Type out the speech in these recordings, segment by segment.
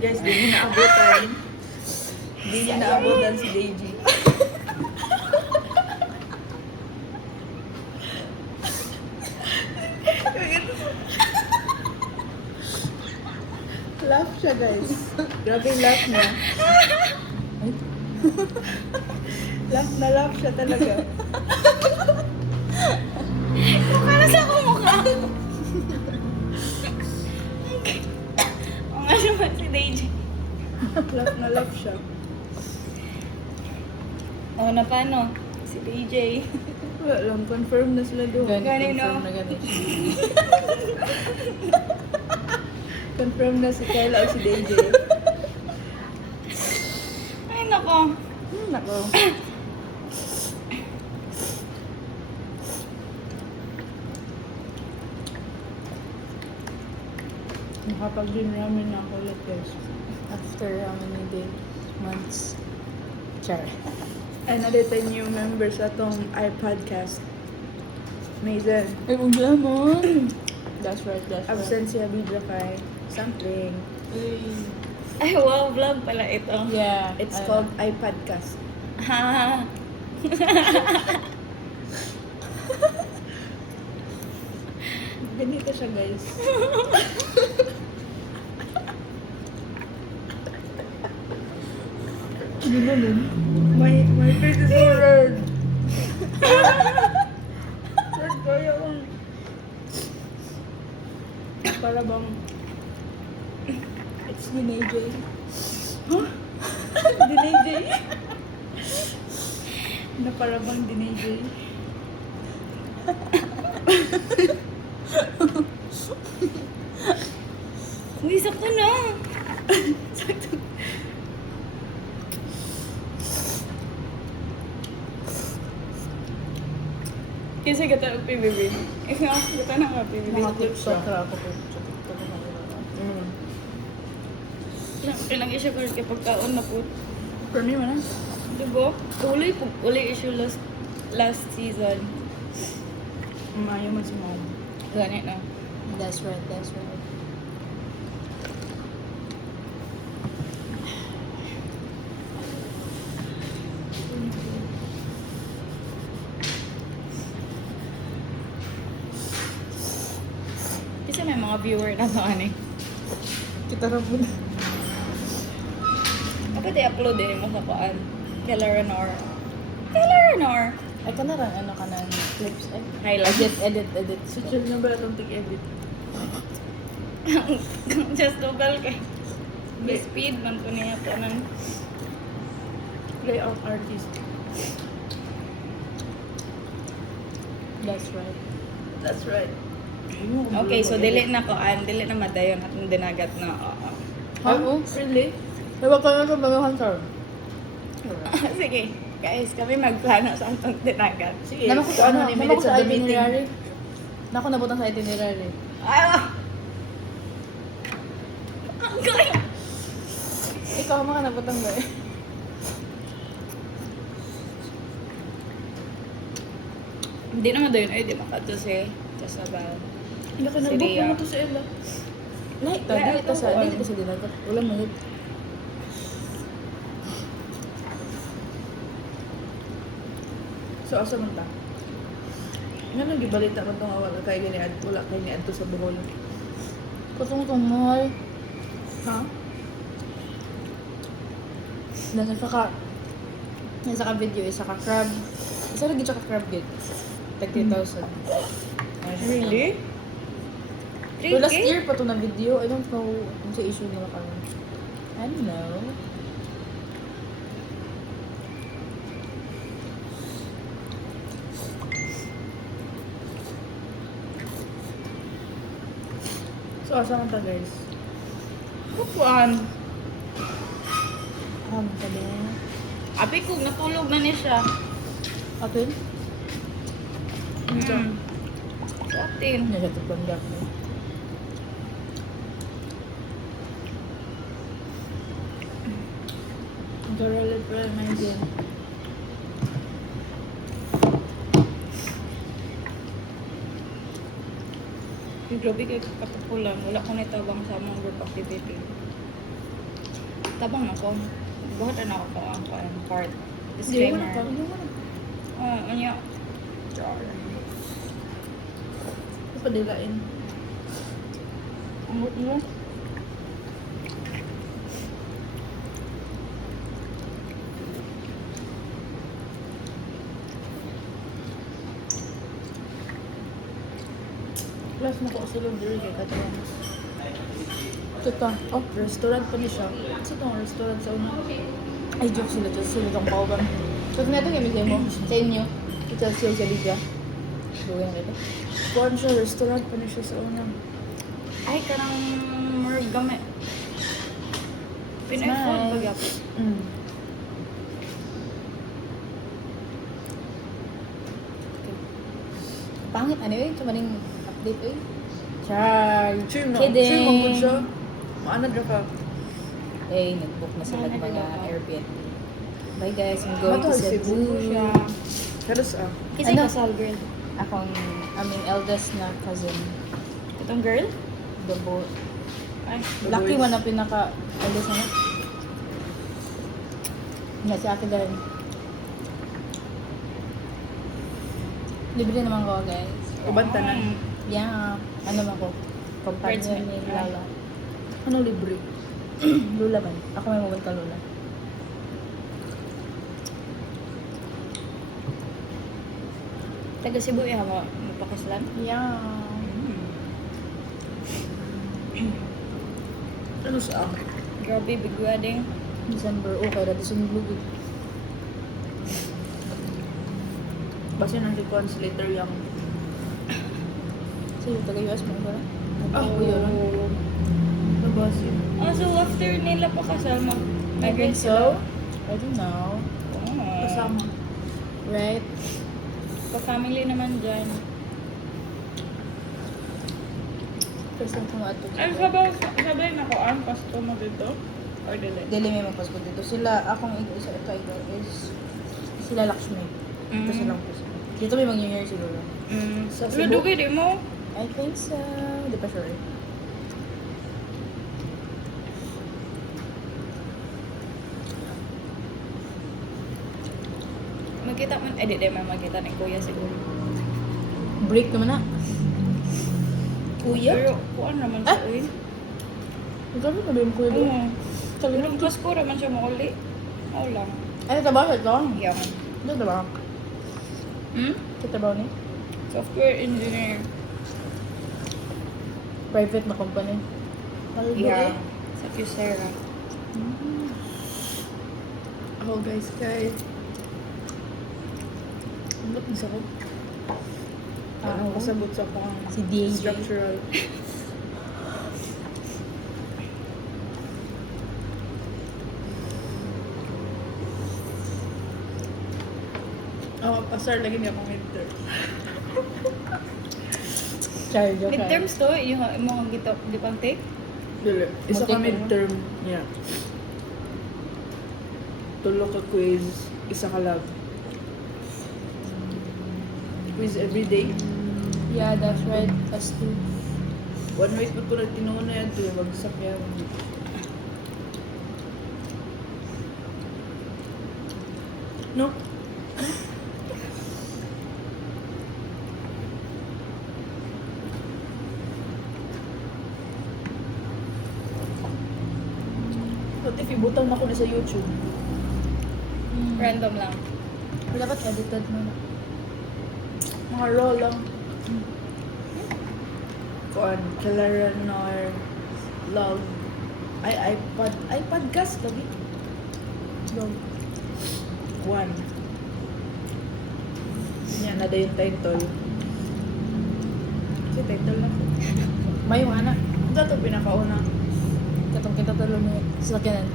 Guys, di niya naabutan. Di niya naabutan si Deji. Laugh siya, guys. Grabe yung laugh niya. Ay. Laugh siya talaga. Para sa akong mukha. O nga naman si Deji. Laugh siya. O na paano? Si DJ. Wala lang, confirm na sila doon. Kanino? Confirm na si Kayla o si DJ. Ay nako. Nako. Nakapag-gym ramen na ako ulit, guys. After how many days? Months? Char. And nalit ay new member sa tong iPodcast. Maiden. Ay, huwag naman. That's right. Absent siya bidra kay something. Ay wow, vlog pala ito. Yeah. It's called iPodcast. Ha. Ganito siya, guys. My face is so red. Red kaya akong... Para bang... It's Dinay J. Huh? Dinay J? Na para bang Dinay J? Uy, sakto na. Kasi kata ang PBB. Ikaw, kata na nga PBB. Mga TikTok ra ako po. Sa TikTok na Ilang issue ko rin kapag kaon na po. For me, man. Diba? Uli issue last season. Mayo man si mom. Ganit na. That's right. Kasi may mga viewer na to, ano eh. Kita ra po na. Dapat i-upload din mo sa kuan. Kay Laranor. Kay Laranor! Ay, ka na rin, ano ka na, clips, Highlights. edit. Si Chil na ba itong tig-edit? Just double kay. May speed man po niya po ng Layout artist. That's right. Okay, so dili na kuan, dili na madayon at dinagat na. Oo. Oo? Really? Diba ka na sa mga hunter? Sige, guys, kami magplano sa atong dinagat. Sige, Naman ko so ano, naman minutes ko of sa the meeting. itinerary. Naku, nabutang sa itinerary. Ah! Ang gay! Ikaw, mga nabutang ba eh? Hindi na madayon ay di makato si Kasabal. Hindi ka Si nag-book Rhea. mo to sa Ella. Lahat ta, Lahat dito sa, ako, dito sa dinagat. Wala mo yun. So, asa man ta? Nga nang gibalita ko itong wala kay gani wala kay ni adto sa Bohol. Kusong mahal. Ha? Nasa ka video, isa ka crab. Isa lagi siya ka crab gate. Tag 3,000. Really? So last year pa to na video. I don't know kung sa issue nila kami. I don't know. So, asa man ta, guys? Kupuan. Sabi na. Abi ko, natulog na niya siya. Atin? Mm. Sa atin. Hindi siya ito panggap mo. Garalit pa naman din. Grabe kay katapulan. Wala ko naitabang sa among group activity. Tabang ako. Buhat na ako ang part. Hindi mo Disclaimer. na. Hindi mo na. Ano? Jar. Padilain. Ang gut mo. Plus na ko sulod diri kay katong. Ito ta. Oh, restaurant pa ni siya. Sa tong restaurant sa una. Ay, joke sila. Just sila itong pauban. So, kung natin kami mo, sa inyo, ito siya sa Liga. Gawin na ito. Kuan siya, restaurant pa ni siya sa una. Ay, karang more gamit. Pinoy Nice. food ba gyud? Mm. Pangit, ano yun? Sa maning update eh. Char. Sure no. Kidding. Sure mangod siya. Maanad ra ka. Eh, nag-book na sila ng Ano, mga ano? Airbnb. Bye guys, I'm going to Matol, Cebu. Siya. Kalos Kasi Ano? kasal girl. Akong, aming eldest na cousin. Itong girl? The boat. Ay. The Lucky boys. one na pinaka-eldest na. Nga si ate dahil. Libre naman ko guys. Uban tanan. Yeah. Ano man ko? Companion Friends ni mo. Lala. Anong libre? Lula man. Ako may moment ka Lula. Taga Cebu eh, mo mapakaslan. Yeah. Ano sa Grabe, big wedding. December. Okay, ready sumulugod. Basta nang si Kuan later yung Sino taga-US mo ba? Ah, Oo, yun. nabas yun. Oh, so after nila pakasal, I think mag-migrate so. I don't know. Oh. Kasama. Right? Pa-family naman dyan. First time ko maato. Ay, sabay na ko ang pasto mo dito? Or dili? Dili may magpasko dito. Sila, akong isa ito is sila Lakshmi. Ito silang pasko. Dito may mag-New Year siguro. Sa Sa Cebu? Cebu? Di mo? I think so. Di pa sure. Magkita man, di man magkita ni Kuya siguro. Break naman na. Kuya? Pero, kuan naman siya, uy. Ikaw na ba yung kuya doon? Oo. Sabi Pero Pasko naman siya mauli. Oo lang. Ay, trabaho siya ito. Yung. Ito trabaho. Hmm? Ito trabaho niya. Software engineer. Private na company. Paldo Yeah. eh. Sa Kyocera. Ako guys, kay... Ang ba't nasa ko? Ah, kasabot sa pang Si DJ. structural. Oh, pasar lagi niya akong midterm. Charge ka. Midterms to, yung mga gipang take. Dili. Isa ka Muntik midterm niya. Tulo ka quiz, isa ka lab. Quiz every day. Yeah, that's right. That's true. 1 week pa ko na tinuon na yan. Tuyo, bagsak yan. No? Pati ibutang na ko na sa YouTube. Random lang. Dapat edited mo na. Mga raw lang. Kuan, Kalaranor, log. Ay, iPad gas lagi. Log. Kuan. Yan, nada yung title. Kasi title na ko. May yung anak. Ito ito pinakauna. Katong kita tulong mo sa kanan.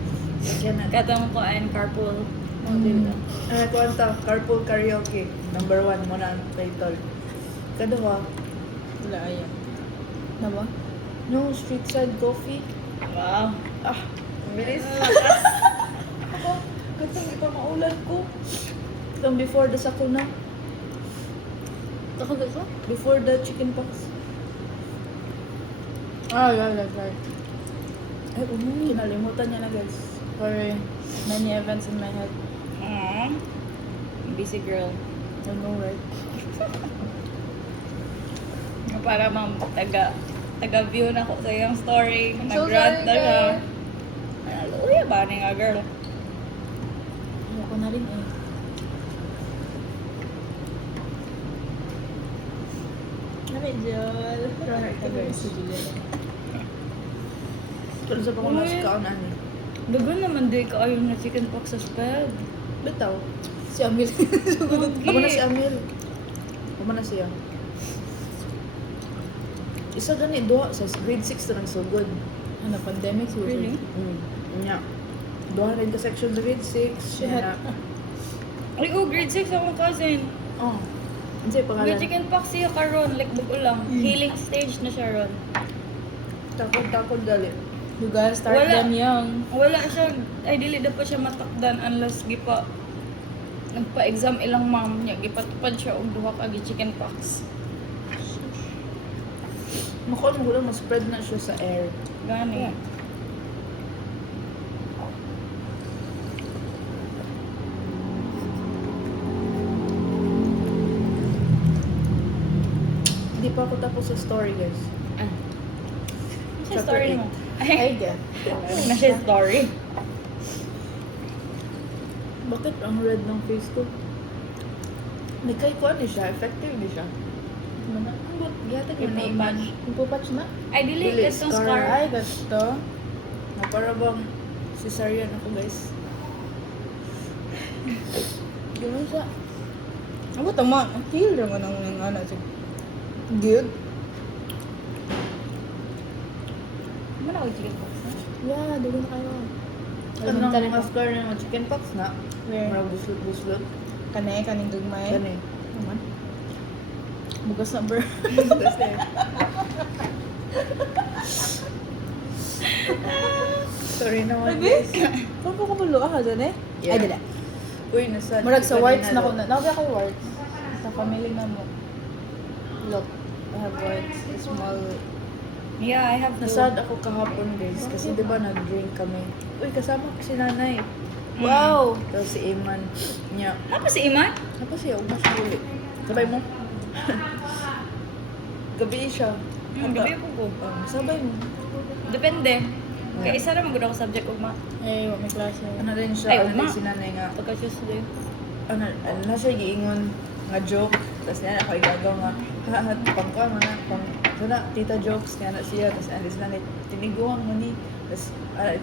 Yan na. Katong ko and carpool. Kuan ta, Carpool Karaoke. Number 1 muna ang title. Kaduha, Wala ayaw. Na ba? no street side coffee. Wow. Ah, bilis. Ako, katong ipamaulan ko. Katong before the sakuna. Ako gusto? Before the chicken pox. Ah, yeah, that's right. Ay, kinalimutan niya na guys. For many events in my head. Aww. Busy girl. I know, right? Para mang taga-view na ko sa iyong story. I'm so Nag-rant sorry, na siya. girl. Uy, ba ni nga girl? Ayoko na rin eh. Kami, Jol. Right, guys. Si Julia. Pero sa pang mas kaon ani. Dagan naman di ka ayaw na chicken pox sa sped. Bitaw. Si Amil. Amo na si Amil. Amo na siya. Isa gani duha sa grade 6 na sugod. Ano, pandemic siguro. Really? Nya. Duha rin ka section sa grade 6. Shit. Ay, grade 6 akong cousin. Oh. Ano sa'yo May pangalan? chicken pox siya karon, like buko lang. Healing stage na siya ron. Takod gali. You gotta start Wala. them young. Wala siya, ay dili na pa siya matakdan unless gipa nagpa-exam ilang ma'am niya, gipatupad siya og duha ka chicken pox. Makon mo lang ma-spread na siya sa air. Gani. Yeah. Hindi pa ako tapos sa story, guys. Siya Chapter story eight. mo. I get. Na siya story. Bakit ang red ng face ko? Nagkay ko ano siya? Effective di siya? Mana? Ang but, yata Yung yung na-image. Impupatch na? Ay dili Dili, katong scar. scar. Ay, gasto. Na para bang cesarean ako, guys. Gano'n siya. Ako tama. Ang feel naman ng ano siya. Good? Mana ko chicken pox na? Yeah, dugo na kayo. Ano ang mga scar ng mga chicken pox na? Where? Marag buslot-buslot. Kanay, kaning gagmay. Gani. Naman. Bugas na bro. Kasi, sorry naman, guys. Kung ko bulo ako dyan eh? Yeah. Ay, dala. Uy, nasa... Murag sa kanina warts na ko daw. na. Nakabila kayo warts. Sa family na mo. Look, I have warts. Small. Yeah, I have to. Nasad ako kahapon, guys. Kasi di ba nag-drink kami. Uy, kasama ko si nanay. Wow! Tapos si Eman niya. Apa si Iman? Tapos siya, umas ulit. Sabay mo? Gabi siya. Gabi po ko. Sabay mo. Depende. Kaya isa na magod ako subject ugma. Eh, wag may klase. Ano rin Ay, siya, ano uma. rin si nanay nga. Pagka Tuesday. Ano na siya giingon nga joke. Tapos niya ako igagaw nga, hahat, pang ka mga, pang, sana, tita jokes, kaya na siya. Tapos alis na, tiniguan mo ni. Tapos,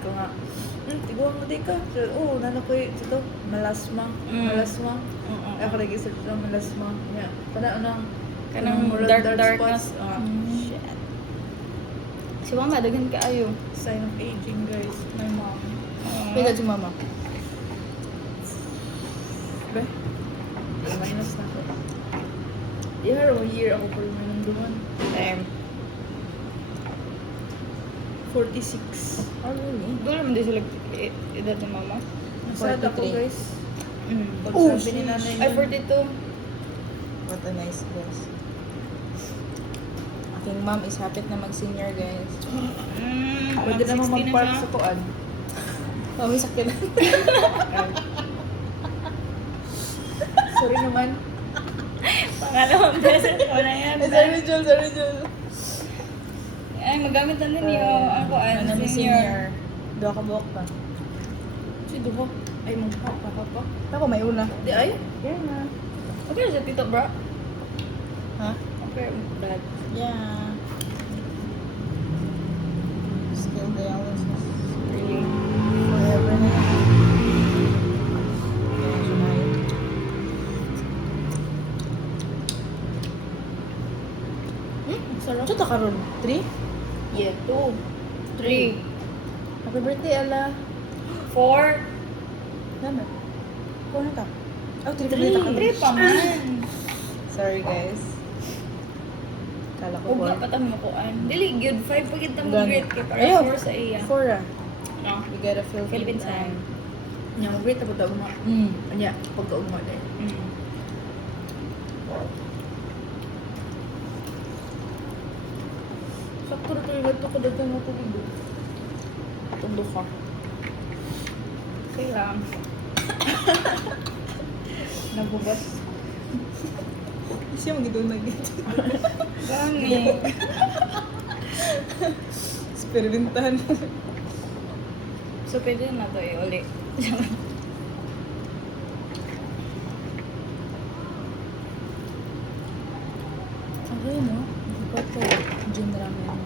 ko nga, tiguan mo di ka. So, nana ko ito, malasma. Malasma. Ako lagi sa ito, malasma. Yeah. Anong, Kanang murag darkness. spots. Shit. Si Mama, dagan ka ayo. Sign of aging, guys. My mom. Pagkat si mama. Be? Minus na ako. Yeah, 1 year ako pa minunduman. Damn. 46. Oh, really? Doon naman din sila edad ni Mama. Nasad ako, 43. guys. Pag Oh, sabi ni nanay Ay, nun, 42. What a nice guess. Aking mom is happy na mag-senior, guys. pwede naman 60 na mag-park siya. sa kuan. Oh, may sakit na. Sorry naman. Pangalawang beses ko na yan. Sorry, Jul. Sorry, Jul. Ay, magamit na niyo ako Ano, may senior. Dua ka buhok pa. Si Duho. Ay, mong papa pa. Ako, may una. Di ay? Yeah na. Okay, sa tito, bro. Ha? Okay, dad. Yeah. Still dialysis. Really? Forever na yan. Yeah, July. Sarap. Ito ta karon 3? Yeah, 2. 3. Happy birthday, Ala. 4. Naman. Kung na ta? Oh, 3 Three. pa ka. 3 pa man. Sorry, guys. Kala ko Huwag 4. ka patang makuan. Dili, good 5 pag kita mo Gani. grade kay para Ayaw. 4 sa iya. 4 ah. No? You gotta feel Philippine time. Yang great ako ta uma. Mm. Anya, pagka-ugma din. Mm. Sakto na tayo ganito ko dito mo tubig. itong duka. Okay lang. Nabubas. Siya magidunag dito. Gani. Experimentahan. So, pwede na to uli. Okay, no? Hindi pa ito. Gin ramen.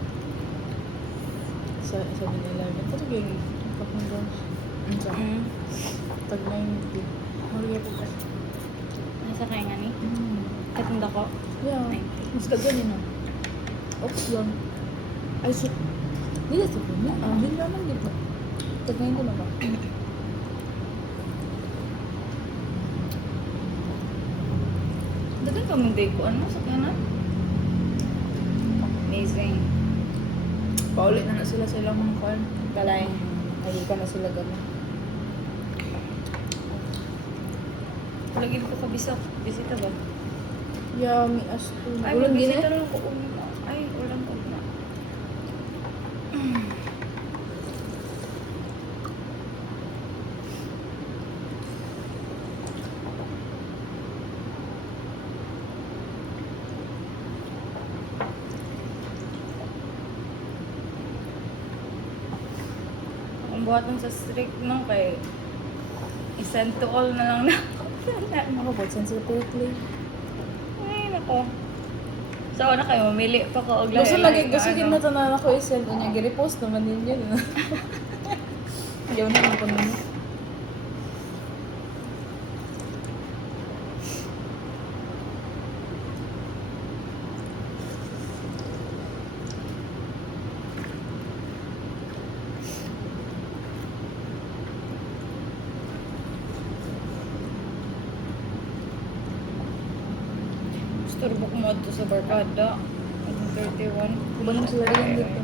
Sa 7-Eleven. Ito yung kapundong. Ang sa tag 90. Huli po ka. Nasa kaya nga ni? Katunda ko. Yeah. 90. Mas kagani na. Ox lang. Ay, si... Hindi na ito po niya. Gin ramen dito. Tag 90 na ba? Dagan ka mong day ko. Ano? Sa kanan? Amazing. Paulit na sila sa ilang mga kwan. Kalay. Ay, ka na sila gano'n. Lagi ko kabisa. Bisita ba? Yummy as to. Ay, Ulang din bisita eh. lang ko una. Ay, ulang una. Ang buhaton sa strict no kay isend to all na lang na. Ako po, sensitively. Ay, nako. So, ano kayo? Mamili pa ko. Og Gusto lagi, lahi-lahi gusto ka, din na tanan ako i-send niya. Giri-post naman din yun. Ayaw na ako naman. Storbo ko mo to sa barkada. Ang 31. Ba naman sila rin dito?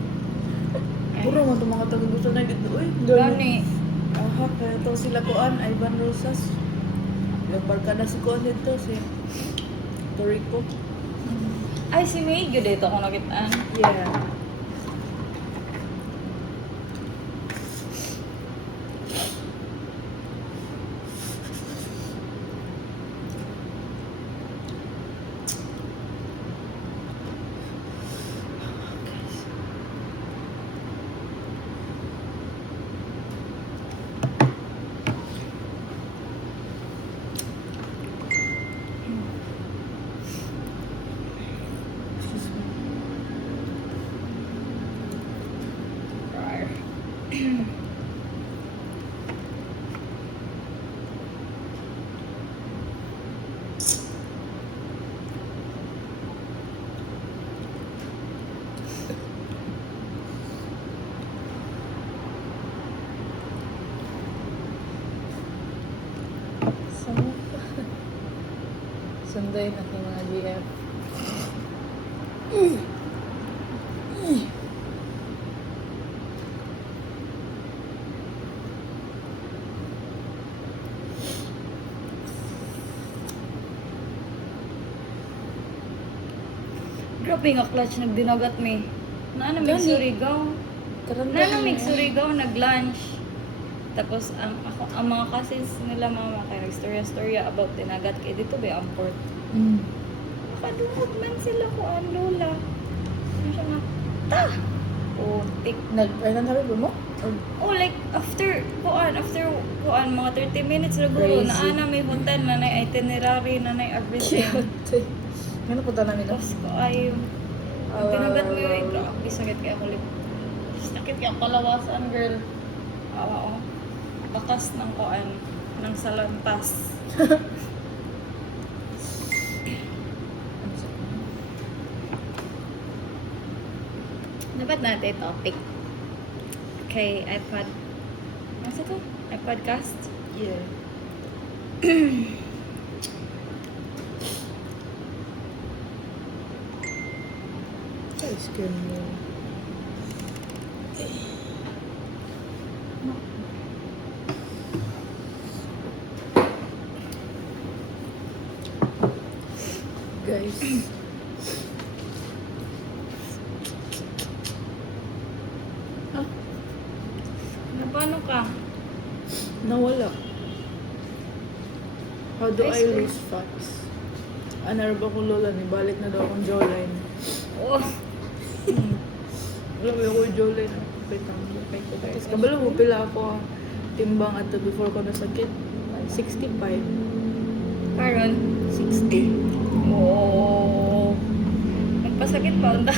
Puro mo itong mga taga-gusto na dito. Uy, Gani. aha, kaya ito sila kuan, Ivan Rosas. Yung barkada si kuan dito, si Torrico. Ay, si May. Good dito ako nakitaan. Yeah. Sunday natin mga GF. Grabe nga clutch nagdinagat me. Naana mig Gani. Surigao. Karanta Naana mig Surigao nag-lunch. Tapos ang mga cousins nila mama kay nagstorya-storya about dinagat kay dito ba ang port. Makadungog man sila ko ang lola. Ano siya nga? Ta! Putik. Nag-ano sabi ba mo? Or Oh, like, after kuan, mga 30 minutes na Crazy. naana may hotel na na itinerary na na everything. cute. Ano punta namin na? Tapos ko ay, tinagat mo yung grabe, sakit kaya ko lip. Sakit kaya palawasan, girl. Oo. Bakas ng kuan, ng salantas. Dapat natin topic. Kay iPad. Ano to? iPodcast? Yeah. Ice cream mo. Guys. ka? Nawala. How do I Ice cream. lose fats? Ano ba kung lola ni balik na daw akong jawline. Oh. Wala ba ako yung jawline? Tapos kabalo mo pila ako timbang at before ko nasakit. 65. Karon? 60. Oh. Nagpasakit pa unta.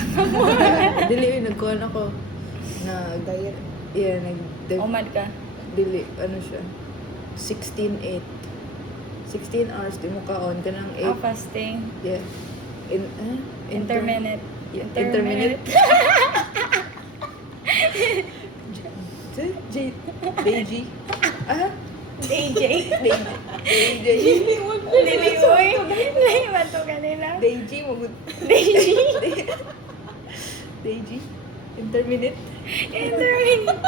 Dili nagkuhan ako. Nag-diet. Yeah, Umad ka. dili, ano siya. 16-8. 16 hours, di mo kaon. Kanang 8. Fasting. Yeah. Intermittent. Yeah, intermittent. Beiji. Ah? DJ. Beiji. Liliwoy. Liliwan to kanina. Beiji. DJ. Beiji. Intermittent. Intermittent.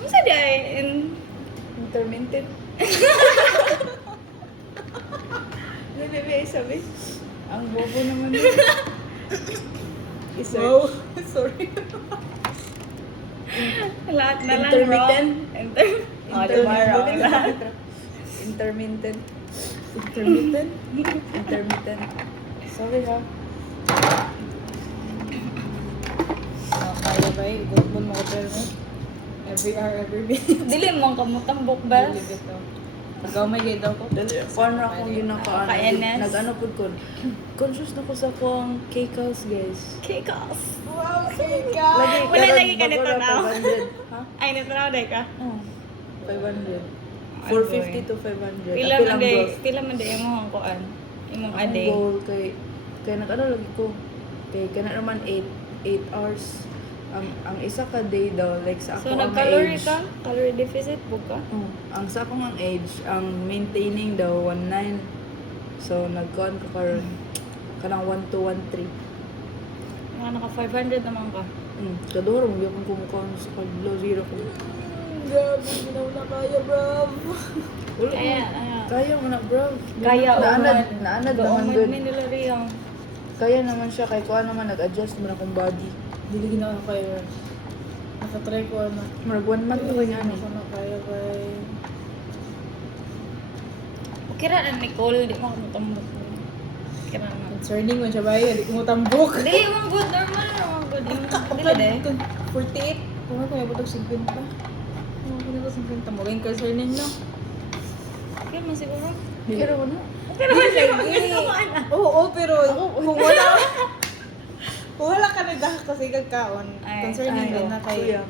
Masa dia Intermittent. Ano ba sabi? Ang bobo naman yun. Wow. Sorry. lahat na lang Intermittent. wrong. Tomorrow. Lahat. Intermittent. Intermittent? Intermittent. Sorry ha. Kaya ba eh? Gutbon mo ko pero mo. Every hour, every minute. Dili mo kamutambok ba? Dili bitaw. Ikaw may gay daw ko. Paano akong ginakaano? Ka-NS? Nag-ano po ko. Conscious na ko sa akong K-Calls, guys. Kickoff. Wow, kaya Lagi, Wala karon, lagi ka nito bago ra now. 500. Ha? Ay, natanaw day ka. Oh, 500. Ay, 450 to 500. Pila man day, gross. pila man day imong kuan. Imong Ang ade. goal kay nag-ano lagi ko. Kay kana naman 8 hours. Ang isa ka day daw like sa So ako ang nag-calorie age. ka? Calorie deficit bug ka? Ang sa akong ang age, ang maintaining daw 19. So nagkuan ko karon kanang 1 to 13. Mga naka 500 naman ka. Kadoro mo yung kumukuha sa below zero ko. Grabe, hindi na wala kaya, bro. Wala Kaya, Kaya mo na, bro. Kaya Naanad naman Gaumad good. mi nila riyang. Kaya naman siya kay kuha naman nag-adjust mo na akong body. Dili ginawa ko kaya. Nakatry ko na. Marag 1 month ko niya Ano ni. ko na kaya ba eh. Okay ra na Nicole, di mo kamutambok. Okay ra na. Concerning mo siya ba eh. Hindi ko mo tambok. Dili mo good, normal naman good. Dili de. 48. Kung ako may butog 50. Kung ako nito 50. Mo rin concerning no. Okay man siguro. Pero ano? Pero wala Oo, pero kung wala kung wala ka na dahil kasi kagkaon, Ay, concerning ay, din na kay kuya.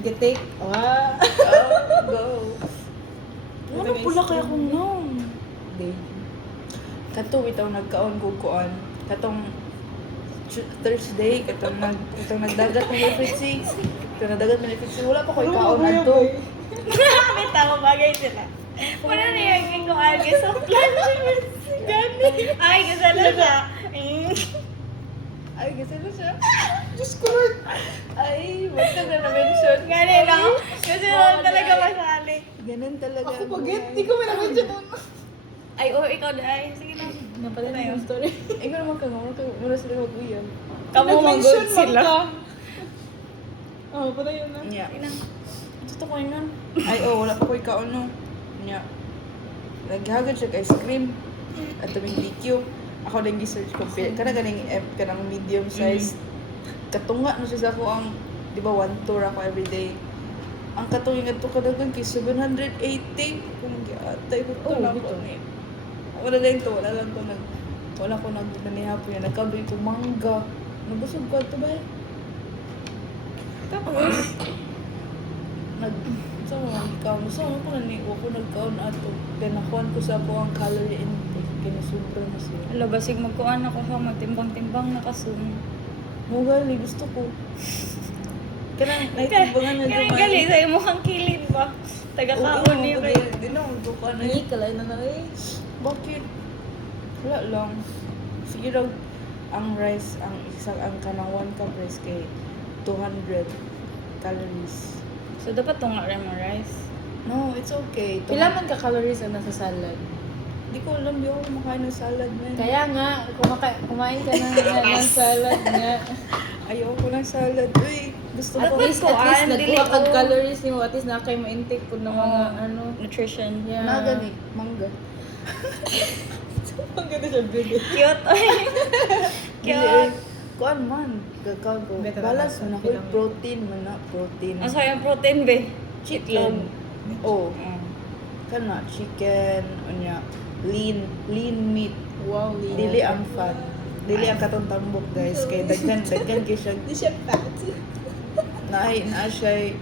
Getake. Ah. Go. Ano Ano pula kaya ice kung no? Day. Kato bitaw nagkaon ko kuan. Katong Thursday katong nagdagat ng Lefitsi. Katong nagdagat ng Lefitsi wala pa ko ikaon adto. May tama bagay sila. Wala na yung ko alga sa plan. Gani. Ay, kasala siya. Ay, kasi na siya. Diyos ko Lord. Ay, ba't ka na na-mention? Gani lang. Kasi lang talaga masali. Ganun talaga. Ako ang pagit. buhay. Di ko manamensyon nun. Ay, oh, ikaw na. Ay, sige na. Napala na Ano yun? yung story. Ikaw naman ka nga. Mura sila mag-uyan. Kamu Nag-mention mag-good man sila. ka. Oh, pala yun na. Nya. Ina. Gusto ko yun. Ay, wala pa ko ikaon no. Nya. Naghagad siya kay ice cream. At tuming DQ. Ako lang gi-search ko. Kana ganing F, kanang medium size. Katunga na siya sa ako ang, di ba, 1 tour ako everyday. Ang katungin ato kadagan kay 780. Kung giatay ko to Oh, na bito. ko ni. Wala lang to, wala lang to wala ko nagnanihapon yan. Nagkadoy ko mangga. Nabusog ko ito ba? Tapos, Sa mga ikaw, so ako na ni ko nagkaon ato. Kaya nakuhan ko sa ako ang calorie intake. Kinasubra na siya. ala, basig magkuhan ako ha, magtimbang-timbang na kasum. Mugali, gusto ko. Kaya naitimbangan na Kaya gali, sa imuhang kilid ba? Taga-kaon niyo kayo. Di na, ko ka na. Ay, kalay na na eh. Bakit? Wala lang. Sige raw, ang rice, ang kanang 1 cup rice kay 200 calories. So, dapat tunga rin mo rice. No, it's okay. Pila man ka calories ang nasa salad? Di ko alam, di ako kumakain ng salad, man. Kaya nga, kumain ka ng salad nga. Ayaw ko ng salad. Uy, gusto At ko. least- dili nagkuha kag ko. calories nimo, at least na kay ma-intake po ng mga ano. Nutrition. Yeah. Na gani, mangga. Ang ganda siya, baby. Cute. Ay. Dili, Cute. kuan man, gagago. Better Balas na, man ako, bilang- protein man na, protein. Ang sayang protein be. Chicken. Oh, Mm. kana chicken, unya, lean meat. Wow, Dili ang fat. Dili ang katong tambok, guys. Kay daghan kay siya. Di siya fat. Na siya.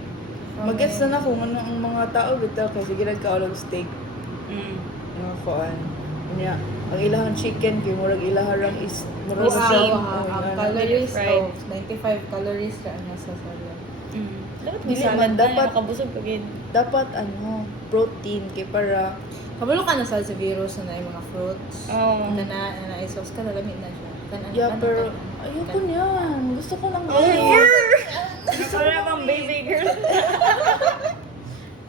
Mag-guess na kung ano ang mga tao bitaw kay sige nagkaulog steak. Mm. Mga kuan. Unya, ang ilahang chicken kay murag ilaharang is murag Wow, siya. Ang calories, Fried. 95 calories ka na sa salad. Mm. Dapat Dili salad man, na, dapat- makabusog ka gid. Dapat protein kay para Kabalo ka na sa virus na yung mga fruits. Oo. Na isos ka, nalamit na siya. yeah, pero ayoko niyan. Gusto ko lang Para bang baby girl.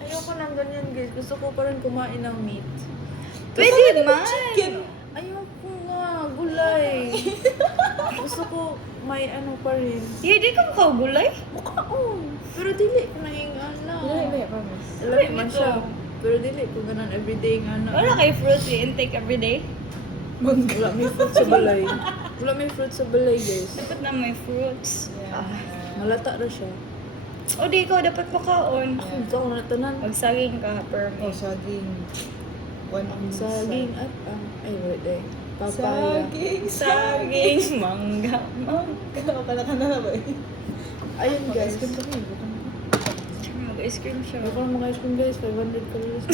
Ayoko lang ganyan, guys. Gusto ko pa rin kumain ng meat. Pwede man. Ayoko nga, gulay. Gusto ko may ano pa rin. Yeah, di ka makagulay. Mukhaon. Pero dili ko na yung ano. Hindi, promise. Alam man Ito. siya. Pero dili ko ganun everyday nga na. Wala kay fruits i-intake everyday. Wala may fruit sa balay. Wala may fruit sa balay, guys. Dapat na may fruits. Yeah. Malata na siya. O di ikaw dapat makaon. Ako, ikaw na tanan. Magsaging ka per Oh, saging. One Ang saging at ang... Ay, wait eh. Papaya. Saging. Saging, mangga. Kaya pala ka na ba eh? Ayun, guys. Mag-ice cream kami. Mag-ice cream siya. Ayoko na mga ice cream, guys. 500 calories.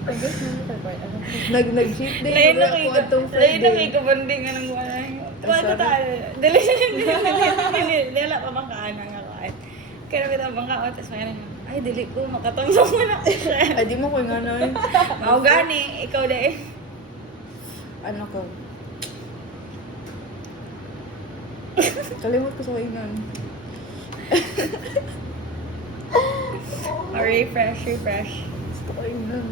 Pag-guess mo na tayo. Ano? Nag-cheat day. Lain na Wala kay ko atong lain na kay Friday. kabanding nga ng wala. Kuha Sorry. tayo. Dili dili pa bang kaan nga kain. Kaya kita bang kaon tas may ay dili ko makatambong na siya. Ay, di mo ko yung ano eh. Mao gani ikaw dai. Ano ko? Kalimot ko sa kainan. Refresh. Gusto ko kainan.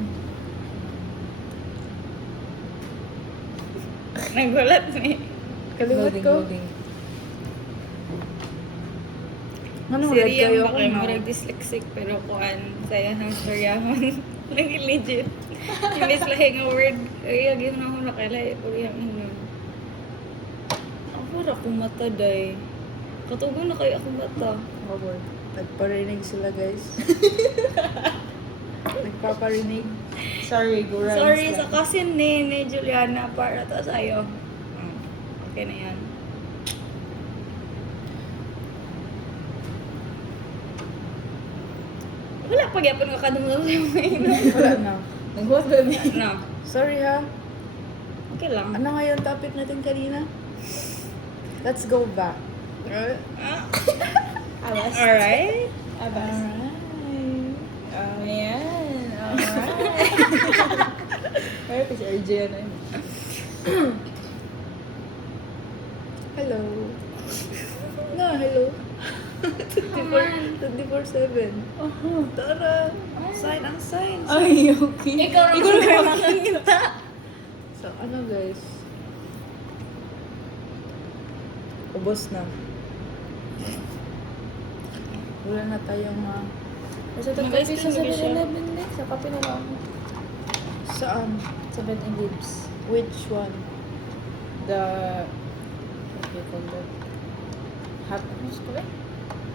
Nagulat ni. Kalimot ko. Ano ulit Seriya kayo ba kayo murag dyslexic pero kuan saya hang storyahon. Lagi legit. Imbes lahi nga word. Ay agi na ako nakalay puro yang inyo. Ako ra akong mata day. Katugon na kayo akong mata. Oh, nagparinig sila, guys. Nagpaparinig. Sorry, go rhymes Sorry lang. sa cousin ni Juliana para to sa'yo. Okay na yan. Wala pa gyapon ka kadungog sa mga inom. Wala na. Naghuwas ba niya? No. Sorry ha. Okay lang. Ano nga yung topic natin kanina? Let's go back. Alas. Alright. Alas. Alright. Ayan. Alright. Pero kasi RJ na yun. Hello. No, hello. 24/7. Tara. Sign ang sign. Ay, okay. Ikaw naman kita. So, ano guys? Ubos na. Wala na tayong Sa Mag-ice tatapis sa cream siya. 7-Eleven na. Sa kape na lang. saan? 7 and Lips. Which one? The... What do you call that? Hot... Ano ko ba?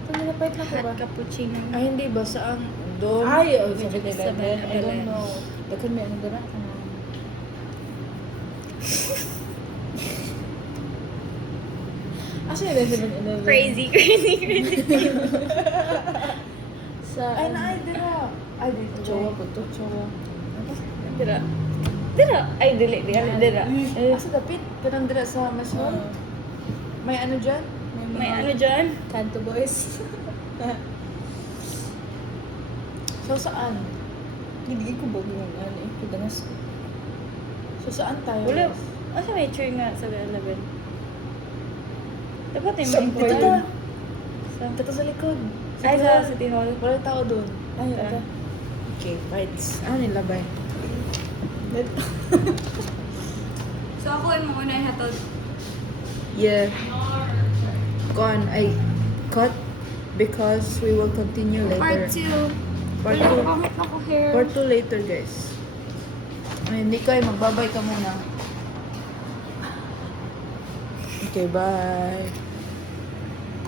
Ito nilapait na ko ba? Hot cappuccino. Ay, hindi ba? Saan? Doon? Ay, oh, Which 7-Eleven. is I 7-Eleven. don't know. Dakan may ano dara. Actually, may 7-Eleven. Crazy. Sa... Ay, naay, dira. Ay, dito. Chowa po to. Chowa. Dira. Dira. Ay, dili. Dira. Asa dapit? Kanang dira sa Masol? May ano dyan? May ano dyan? Kanto boys. So, saan? Hindi ko ba yung ano eh. Kidanas. So, saan tayo? Wala. Asa may chair nga sa 11? Dapat yung Sa may point. Dito. Sa... Dito sa likod. Ay, sa City Hall. Wala tao doon. Ay, Tara. ito. Okay, rights. Ano nila ba? So ako yung mga unay hatod. Yeah. gone. I cut because we will continue later. Part 2. Part Wala, 2. pangit na ko hair. Part 2 later, guys. Ay, hindi kayo. Magbabay ka muna. Okay, bye.